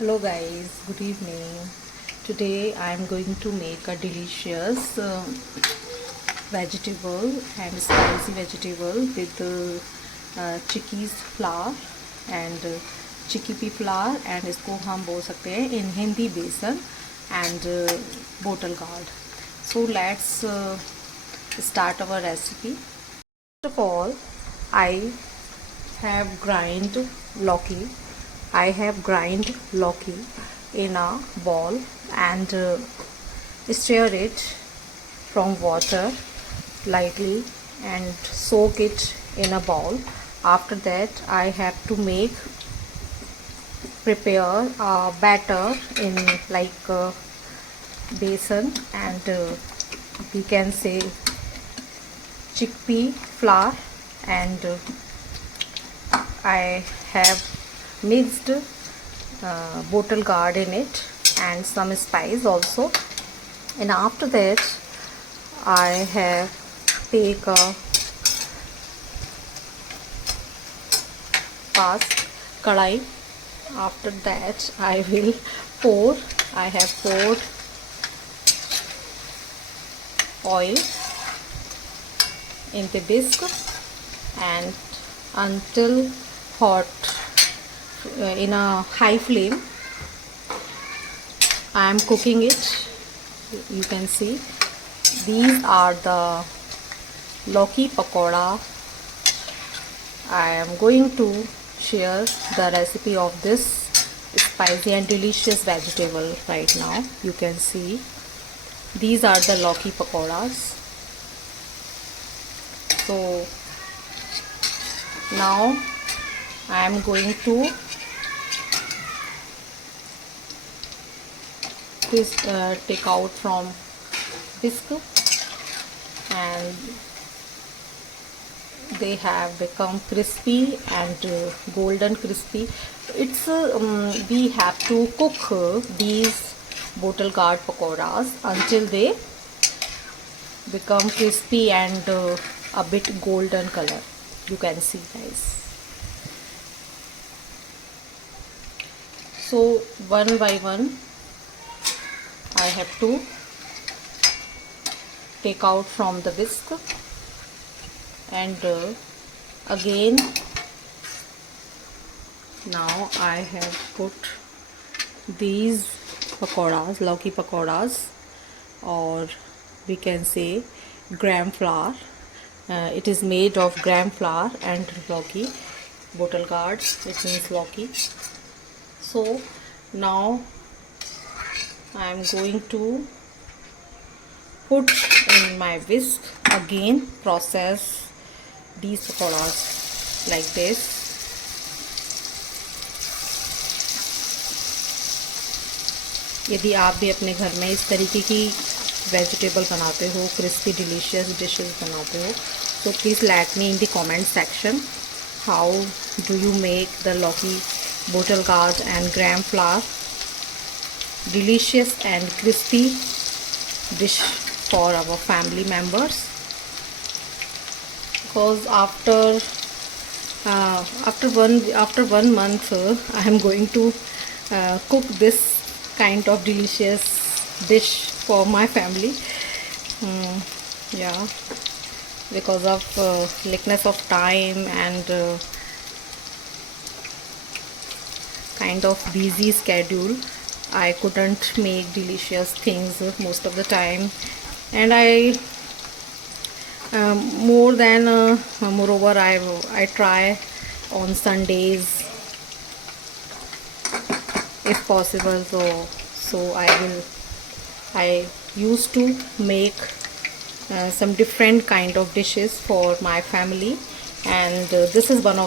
Hello guys, good evening. Today I am going to make a delicious vegetable and spicy vegetable with chickpeas flour and chickpea flour and इसको हम बोल सकते हैं in Hindi besan and bottle gourd. So let's start our recipe. First of all, I have grind Loki. I have grind Loki in a bowl and stir it from water lightly and soak it in a bowl. After that, I have to prepare a batter in like besan and we can say chickpea flour and I have mixed bottle gourd in it and some spice also, and after that I have take a fast kadai. After that I will I have poured oil in the bisque and until hot in a high flame I am cooking it. You can see these are the Loki pakoda. I am going to share the recipe of this spicy and delicious vegetable right now. You can see these are the Loki pakodas. So now I am going to take out from bisque and they have become crispy and golden crispy. It's we have to cook these bottle gourd pakoras until they become crispy and a bit golden color. You can see guys. So one by one I have to take out from the bisque and again now I have put these pakoras, Loki pakoras, or we can say gram flour. It is made of gram flour and Loki, bottle gourd, it means Loki. So now I am going to put in my whisk again, process these pakoras like this. यदि आप भी अपने घर में इस तरीके की vegetable बनाते हो, क्रिस्पी डिलीशियस डिशेस बनाते हो, तो please let me in the comment section how do you make the Loki bottle gourd and gram flour delicious and crispy dish for our family members. Because after one month I am going to cook this kind of delicious dish for my family. Yeah, because of lackness of time and kind of busy schedule, I couldn't make delicious things most of the time, and I moreover I try on Sundays if possible. So I used to make some different kind of dishes for my family, and this is one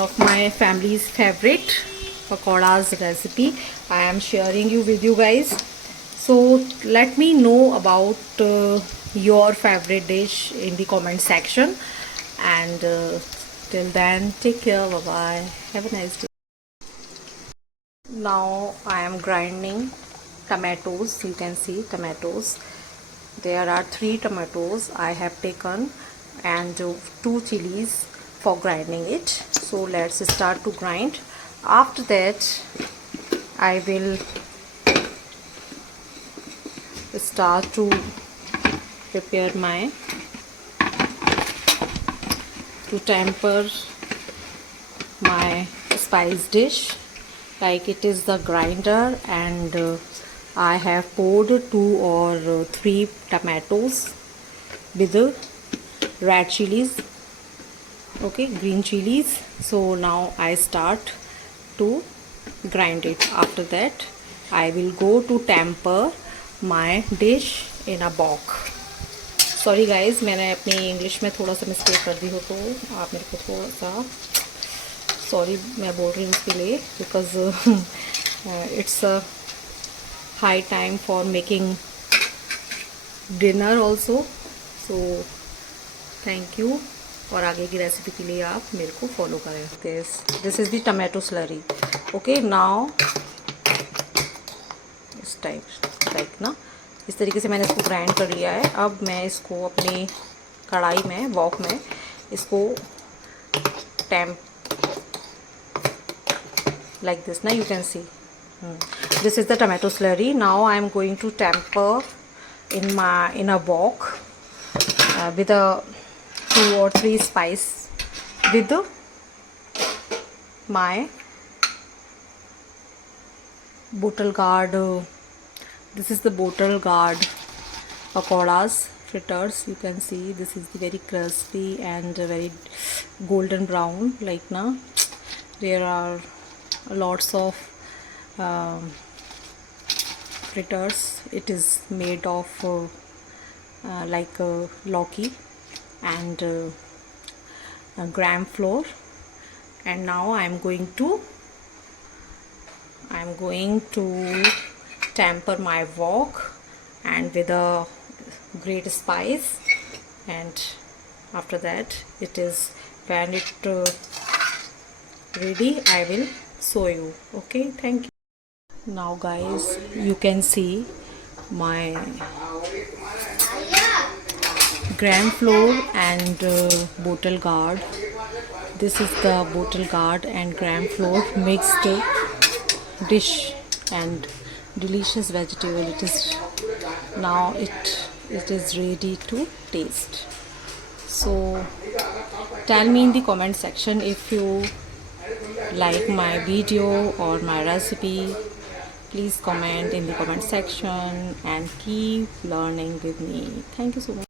of my family's favorite pakodas recipe I am sharing with you guys. So let me know about your favorite dish in the comment section, and till then, take care. Bye bye, have a nice day. Now I am grinding tomatoes. You can see tomatoes. There are 3 tomatoes I have taken and 2 chilies for grinding it. So let's start to grind. After that, I will start to prepare to temper my spice dish. Like it is the grinder, and I have poured 2 or 3 tomatoes with the red chilies, okay, green chilies. So now I start to grind it. After that I will go to temper my dish in a wok. Sorry guys, मैंने अपनी English में थोड़ा सा mistake कर दी हो तो आप मेरे को थोड़ा सा सॉरी मैं बोल रही हूँ उसके लिए, because it's a high time for making dinner also. So thank you, और आगे की रेसिपी के लिए आप मेरे को फॉलो करें. This is the tomato slurry. Okay, now इस टाइप ना, इस तरीके से मैंने इसको ग्राइंड कर लिया है. अब मैं इसको अपनी कढ़ाई में, वॉक में इसको like this. Now you can see this is the tomato slurry. Now I am going to temper in a wok with a 2 or 3 spice with my bottle guard. This is the bottle guard pakodas, fritters. You can see this is the very crispy and very golden brown. Like now there are lots of fritters. It is made of like Loki and gram flour. And now I am going to temper my wok and with a great spice. And after that, it is when it ready, I will show you. Okay, thank you. Now guys, you can see my gram flour and bottle guard. This is the bottle guard and gram flour mixed dish and delicious vegetable. It is now it is ready to taste. So tell me in the comment section if you like my video or my recipe. Please comment in the comment section and keep learning with me. Thank you so much.